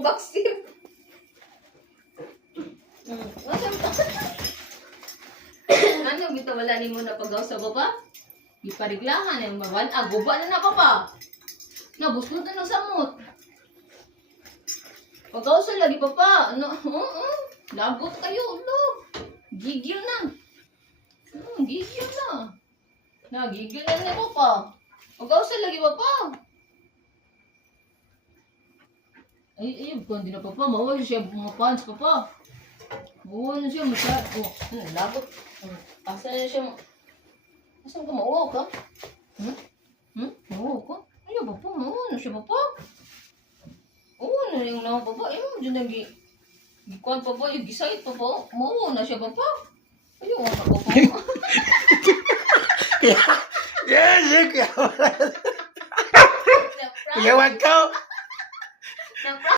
mong vaccine. Ano, bito wala ni mo na pagaw sa baba? Ipariglangan, yung mawan, guba na papa. Nabusnod na ng samot. Pagaw sa lagi papa. Ano, lagot kayo, lo. Gigil na. Gigil na. Nagigil na na papa. Pagaw sa lagi papa. Ay, hindi na papa. Mawala siya mga pants papa. Mawala siya masyado. Lagot. Asa na siya. Asan ka mauwaw ka? Mauwaw ka? Ay, papa. Mawala na siya papa. Oo, na yung naman papa. Ay, mo dyan nag gikuan papa. Yung gisait papa. Mawala na siya papa. Ayaw na papa. Yes, ikaw. Iyawag ko.